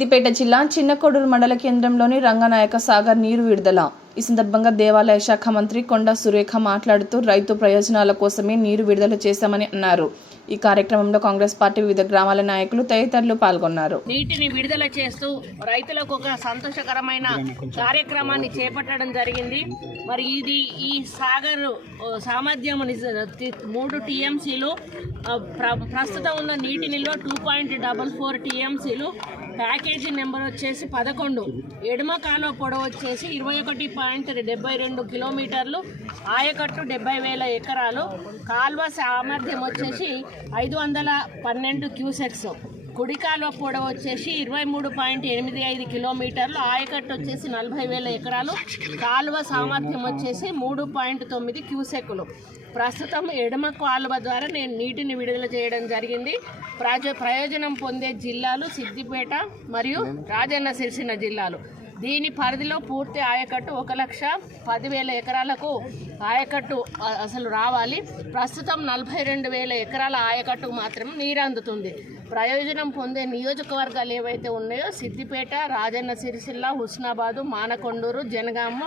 సిద్దిపేట జిల్లా చిన్నకోడూరు మండల కేంద్రంలోని రంగనాయక సాగర్ నీరు విడుదల. ఈ సందర్భంగా దేవాదాయ శాఖ మంత్రి కొండా సురేఖ మాట్లాడుతూ రైతు ప్రయోజనాల కోసమే నీరు విడుదల చేశామని అన్నారు. ఈ కార్యక్రమంలో కాంగ్రెస్ పార్టీ వివిధ గ్రామాల నాయకులు తదితరులు పాల్గొన్నారు. నీటిని విడుదల చేస్తూ రైతులకు ఒక సంతోషకరమైన కార్యక్రమాన్ని చేపట్టడం జరిగింది. మరి ఇది ఈ సాగర్ సామర్థ్యం 3 టీఎంసీలు, ప్రస్తుతం ఉన్న నీటి నిల్వ 2.44 టీఎంసీలు, ప్యాకేజీ నెంబర్ వచ్చేసి 11, ఎడమ కాలువ పొడవు వచ్చేసి 21.72 కిలోమీటర్లు, ఆయకట్టు 70,000 ఎకరాలు, కాల్వ సామర్థ్యం వచ్చేసి 512 క్యూసెక్స్, కుడి కాలువ పొడవు వచ్చేసి 23.85 కిలోమీటర్లు, ఆయకట్టు వచ్చేసి 40,000 ఎకరాలు, కాలువ సామర్థ్యం వచ్చేసి 3.9 క్యూసెక్కులు. ప్రస్తుతం ఎడమ కాలువ ద్వారా నేను నీటిని విడుదల చేయడం జరిగింది. ప్రయోజనం పొందే జిల్లాలు సిద్దిపేట మరియు రాజన్న సిరిసిల్ల జిల్లాలు. దీని పరిధిలో పూర్తి ఆయకట్టు 1,10,000 ఎకరాలకు ఆయకట్టు అసలు రావాలి. ప్రస్తుతం 42,000 ఎకరాల ఆయకట్టుకు మాత్రమే నీరు అందుతుంది. ప్రయోజనం పొందే నియోజకవర్గాలు ఏవైతే ఉన్నాయో సిద్దిపేట, రాజన్న సిరిసిల్ల, హుస్నాబాదు, మానకొండూరు, జనగామ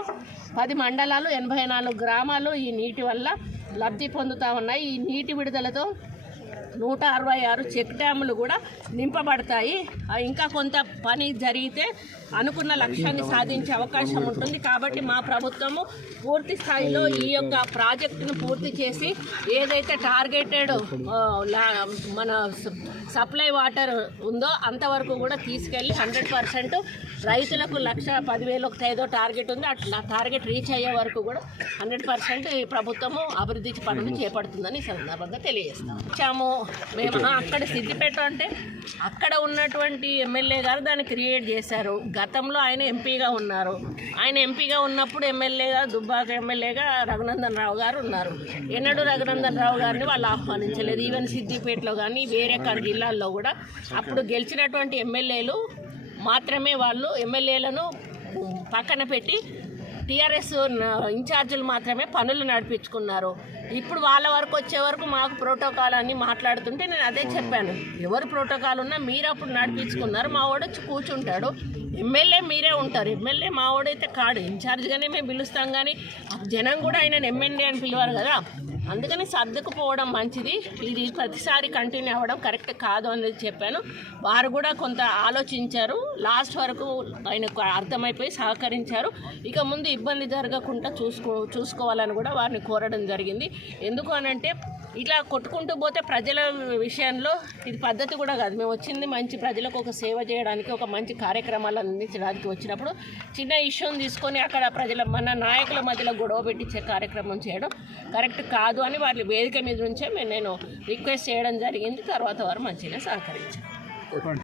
10 మండలాలు, 84 గ్రామాలు ఈ నీటి వల్ల లబ్ధి పొందుతూ ఉన్నాయి. ఈ నీటి విడుదలతో 166 చెక్ డ్యాములు కూడా నింపబడతాయి. ఇంకా కొంత పని జరిగితే అనుకున్న లక్ష్యాన్ని సాధించే అవకాశం ఉంటుంది. కాబట్టి మా ప్రభుత్వము పూర్తి స్థాయిలో ఈ యొక్క ప్రాజెక్టును పూర్తి చేసి ఏదైతే టార్గెటెడ్ మన సప్లై వాటర్ ఉందో అంతవరకు కూడా తీసుకెళ్ళి 100% రైతులకు 1,10,000 ఏదో టార్గెట్ ఉంది. అట్లా టార్గెట్ రీచ్ అయ్యే వరకు కూడా 100% ఈ ప్రభుత్వము అభివృద్ధి పనులు చేపడుతుందని ఈ సందర్భంగా తెలియజేస్తాము. మేము అక్కడ సిద్దిపేట అంటే అక్కడ ఉన్నటువంటి ఎమ్మెల్యే గారు దాన్ని క్రియేట్ చేశారు. గతంలో ఆయన ఎంపీగా ఉన్నారు. ఆయన ఎంపీగా ఉన్నప్పుడు ఎమ్మెల్యేగా దుబ్బాక ఎమ్మెల్యేగా రఘునందన్ రావు గారు ఉన్నారు. ఎన్నడూ రఘునందన్ రావు గారిని వాళ్ళు ఆహ్వానించలేదు. ఈవెన్ సిద్దిపేటలో కానీ వేరే జిల్లాల్లో కూడా అప్పుడు గెలిచినటువంటి ఎమ్మెల్యేలు మాత్రమే వాళ్ళు ఎమ్మెల్యేలను పక్కన పెట్టి టీఆర్ఎస్ ఇన్ఛార్జీలు మాత్రమే పనులు నడిపించుకున్నారు. ఇప్పుడు వాళ్ళ వరకు వచ్చే వరకు మాకు ప్రోటోకాల్ అని మాట్లాడుతుంటే నేను అదే చెప్పాను. ఎవరు ప్రోటోకాల్ ఉన్నా మీరు అప్పుడు నడిపించుకున్నారు. మా వాడు వచ్చి కూర్చుంటాడు. ఎమ్మెల్యే మీరే ఉంటారు. ఎమ్మెల్యే మా వాడైతే కాడు. ఇన్ఛార్జ్గానే మేము పిలుస్తాం, కానీ జనం కూడా ఆయన ఎమ్మెల్యే అని పిలవారు కదా. అందుకని సర్దుకుపోవడం మంచిది. ఇది ప్రతిసారి కంటిన్యూ అవ్వడం కరెక్ట్ కాదు అనేది చెప్పాను. వారు కూడా కొంత ఆలోచించారు. లాస్ట్ వరకు ఆయనకు అర్థమైపోయి సహకరించారు. ఇక ముందు ఇబ్బంది జరగకుండా చూసుకోవాలని కూడా వారిని కోరడం జరిగింది. ఎందుకు అనంటే ఇట్లా కొట్టుకుంటూ పోతే ప్రజల విషయంలో ఇది పద్ధతి కూడా కాదు. మేము వచ్చింది మంచి ప్రజలకు ఒక సేవ చేయడానికి, ఒక మంచి కార్యక్రమాలు అందించడానికి వచ్చినప్పుడు చిన్న ఇష్యూని తీసుకొని అక్కడ మన నాయకుల మధ్యలో గొడవ పెట్టించే కార్యక్రమం చేయడం కరెక్ట్ కాదు అని వారి వేదిక మీద నుంచే నేను రిక్వెస్ట్ చేయడం జరిగింది. తర్వాత వారు మంచిగా సహకరించారు.